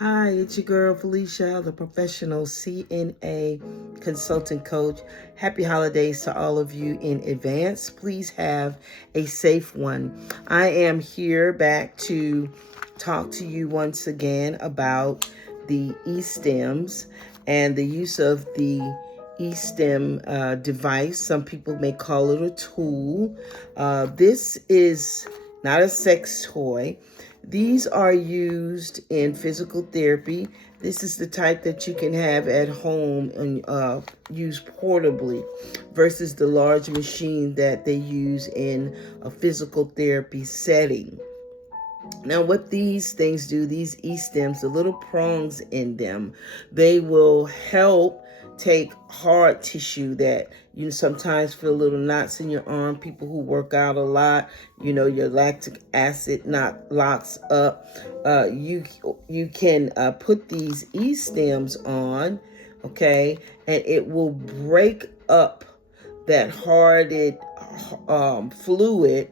Hi, it's your girl Felicia, the professional CNA consultant coach. Happy holidays to all of you in advance. Please have a safe one. I am here back to talk to you once again about the e-stems and the use of the e-stem device. Some people may call it a tool. This is not a sex toy. These are used in physical therapy. This is the type that you can have at home and use portably versus the large machine that they use in a physical therapy setting. Now, what these things do, these e-stems, the little prongs in them, they will help take hard tissue that you sometimes feel little knots in your arm. People who work out a lot, your lactic acid not locks up. You can put these e-stems on, okay, and it will break up that hardened fluid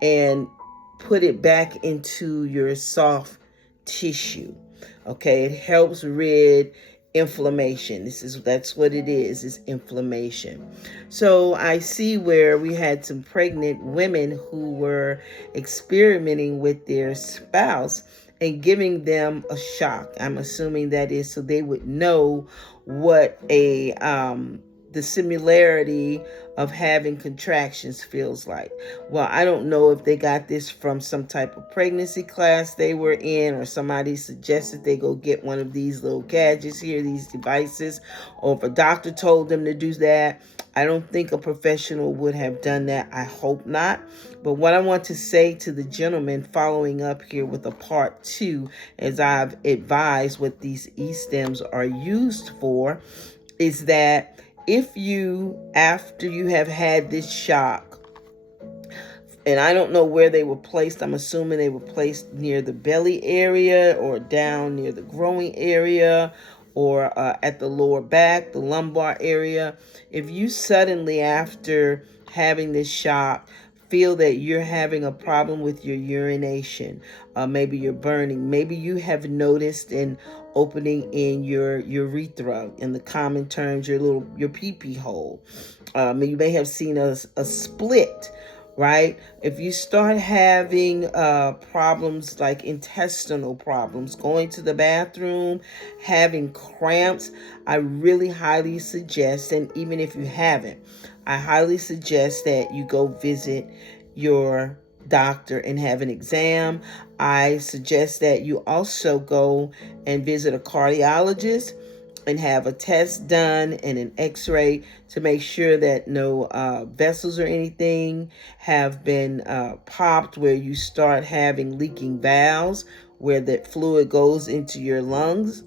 and put it back into your soft tissue. Okay, it helps rid inflammation. That's what it is inflammation. So I see where we had some pregnant women who were experimenting with their spouse and giving them a shock. I'm assuming that is so they would know what the similarity of having contractions feels like. Well, I don't know if they got this from some type of pregnancy class they were in, or somebody suggested they go get one of these little gadgets here, these devices, or if a doctor told them to do that. I don't think a professional would have done that. I hope not. But what I want to say to the gentleman, following up here with a part 2, as I've advised what these e-stems are used for, is that if you, after you have had this shock, and I don't know where they were placed, I'm assuming they were placed near the belly area or down near the growing area or at the lower back, the lumbar area. If you suddenly, after having this shock, feel that you're having a problem with your urination, maybe you're burning, maybe you have noticed an opening in your urethra, in the common terms, your pee-pee hole. You may have seen a split, right? If you start having problems like intestinal problems, going to the bathroom, having cramps, I really highly suggest, and even if you haven't, I highly suggest that you go visit your doctor and have an exam. I suggest that you also go and visit a cardiologist and have a test done and an x-ray to make sure that no vessels or anything have been popped, where you start having leaking valves where that fluid goes into your lungs.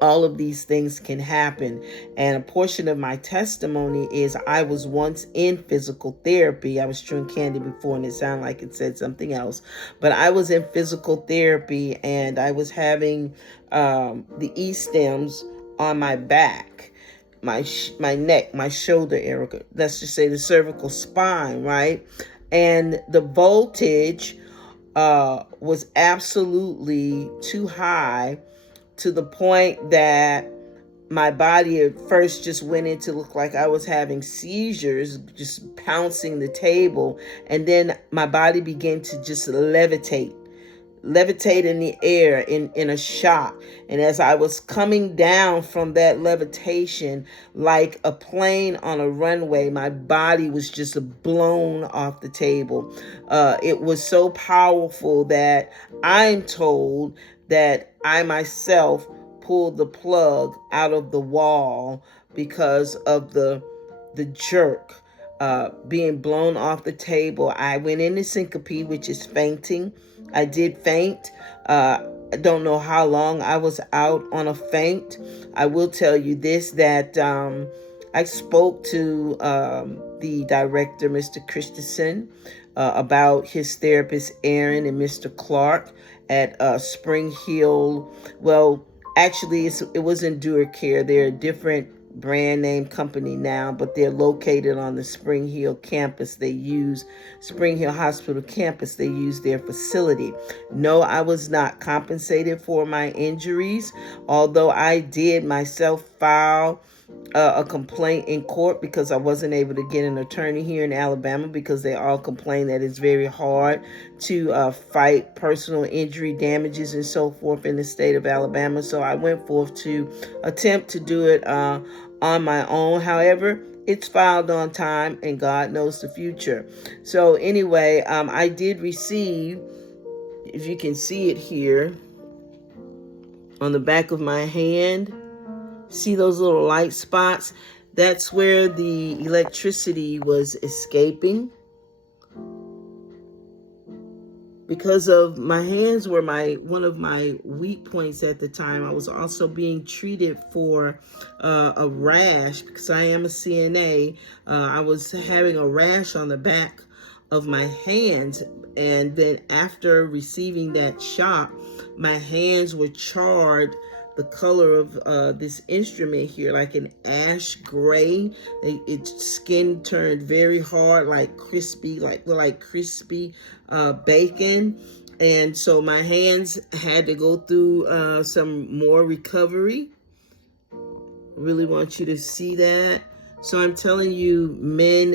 All of these things can happen. And a portion of my testimony is I was once in physical therapy. I was chewing candy before and it sounded like it said something else. But I was in physical therapy and I was having the e-stems on my back, my neck, my shoulder area. Let's just say the cervical spine, right? And the voltage was absolutely too high, to the point that my body at first just went into look like I was having seizures, just pouncing the table. And then my body began to just levitate in the air in a shock. And as I was coming down from that levitation, like a plane on a runway, my body was just blown off the table. It was so powerful that I'm told that I myself pulled the plug out of the wall because of the jerk. Being blown off the table, I went into syncope, which is fainting. I did faint. I don't know how long I was out on a faint. I will tell you this, that I spoke to the director, Mr. Christensen, about his therapist, Aaron, and Mr. Clark at Spring Hill. Well, actually, it was in Dura Care. There are different brand name company now, but they're located on the Spring Hill campus. They use Spring Hill Hospital campus. They use their facility. No, I was not compensated for my injuries, although I did myself file a complaint in court because I wasn't able to get an attorney here in Alabama, because they all complain that it's very hard to fight personal injury damages and so forth in the state of Alabama. So I went forth to attempt to do it on my own. However, it's filed on time, and God knows the future. So anyway, I did receive, if you can see it here on the back of my hand, see those little light spots? That's where the electricity was escaping. Because of my hands were one of my weak points at the time. I was also being treated for a rash because I am a CNA. I was having a rash on the back of my hands, and then after receiving that shock, my hands were charred the color of this instrument here, like an ash gray. Its skin turned very hard, like crispy, like crispy bacon. And so my hands had to go through some more recovery. Really want you to see that. So I'm telling you, men,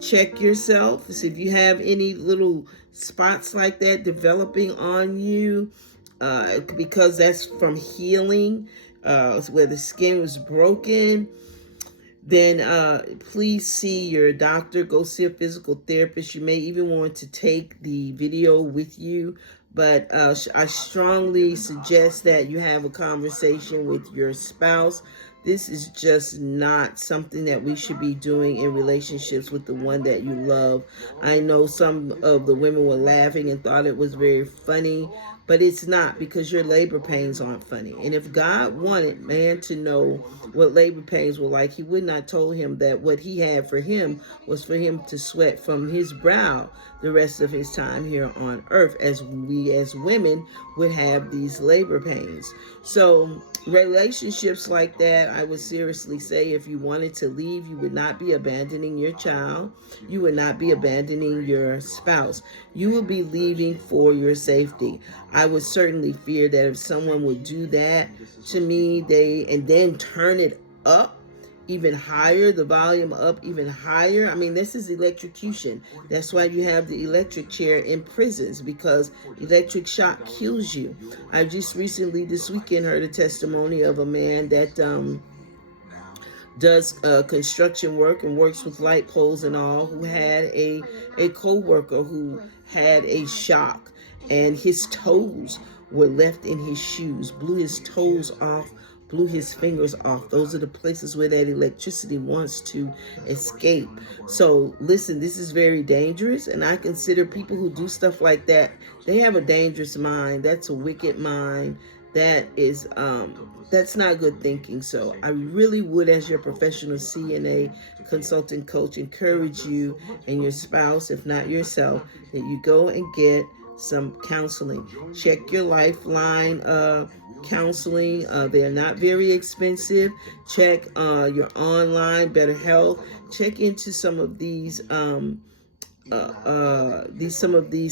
check yourself. So if you have any little spots like that developing on you, because that's from healing, where the skin was broken, then please see your doctor. Go see a physical therapist. You may even want to take the video with you, but I strongly suggest that you have a conversation with your spouse. This is just not something that we should be doing in relationships with the one that you love. I know some of the women were laughing and thought it was very funny, but it's not, because your labor pains aren't funny. And if God wanted man to know what labor pains were like, he would not told him that what he had for him was for him to sweat from his brow the rest of his time here on earth, as we as women would have these labor pains. So relationships like that, I would seriously say, if you wanted to leave, you would not be abandoning your child. You would not be abandoning your spouse. You will be leaving for your safety. I would certainly fear that if someone would do that to me, and then turn it up even higher, the volume up even higher. I mean, this is electrocution. That's why you have the electric chair in prisons, because electric shock kills you. I just recently this weekend heard a testimony of a man that does construction work and works with light poles and all, who had a co-worker who had a shock, and his toes were left in his shoes, blew his toes off, blew his fingers off. Those are the places where that electricity wants to escape. So listen, this is very dangerous, and I consider people who do stuff like that, they have a dangerous mind. That's a wicked mind. That is that's not good thinking. So I really would, as your professional CNA consultant coach, encourage you and your spouse, if not yourself, that you go and get some counseling. Check your Lifeline counseling. They're not very expensive. Check your online BetterHealth. Check into some of these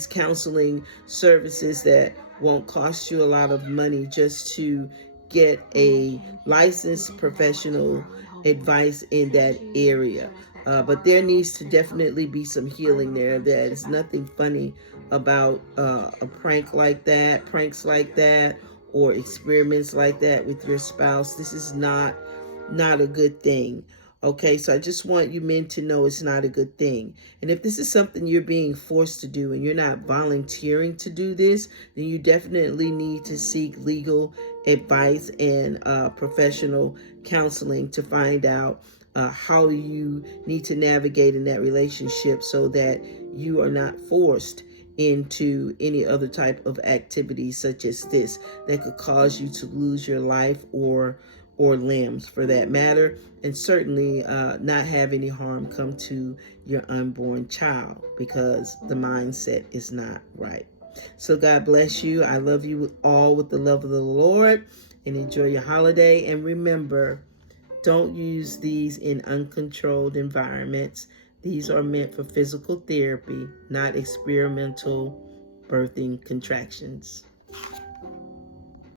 counseling services that won't cost you a lot of money, just to get a licensed professional advice in that area. But there needs to definitely be some healing there. There is nothing funny about a pranks like that, or experiments like that with your spouse. This is not a good thing. Okay, so I just want you men to know it's not a good thing. And if this is something you're being forced to do and you're not volunteering to do this, then you definitely need to seek legal advice and professional counseling to find out how you need to navigate in that relationship, so that you are not forced into any other type of activity such as this that could cause you to lose your life or limbs, for that matter, and certainly not have any harm come to your unborn child, because the mindset is not right. So God bless you. I love you all with the love of the Lord, and enjoy your holiday. And remember, Don't use these in uncontrolled environments. These are meant for physical therapy, not experimental birthing contractions.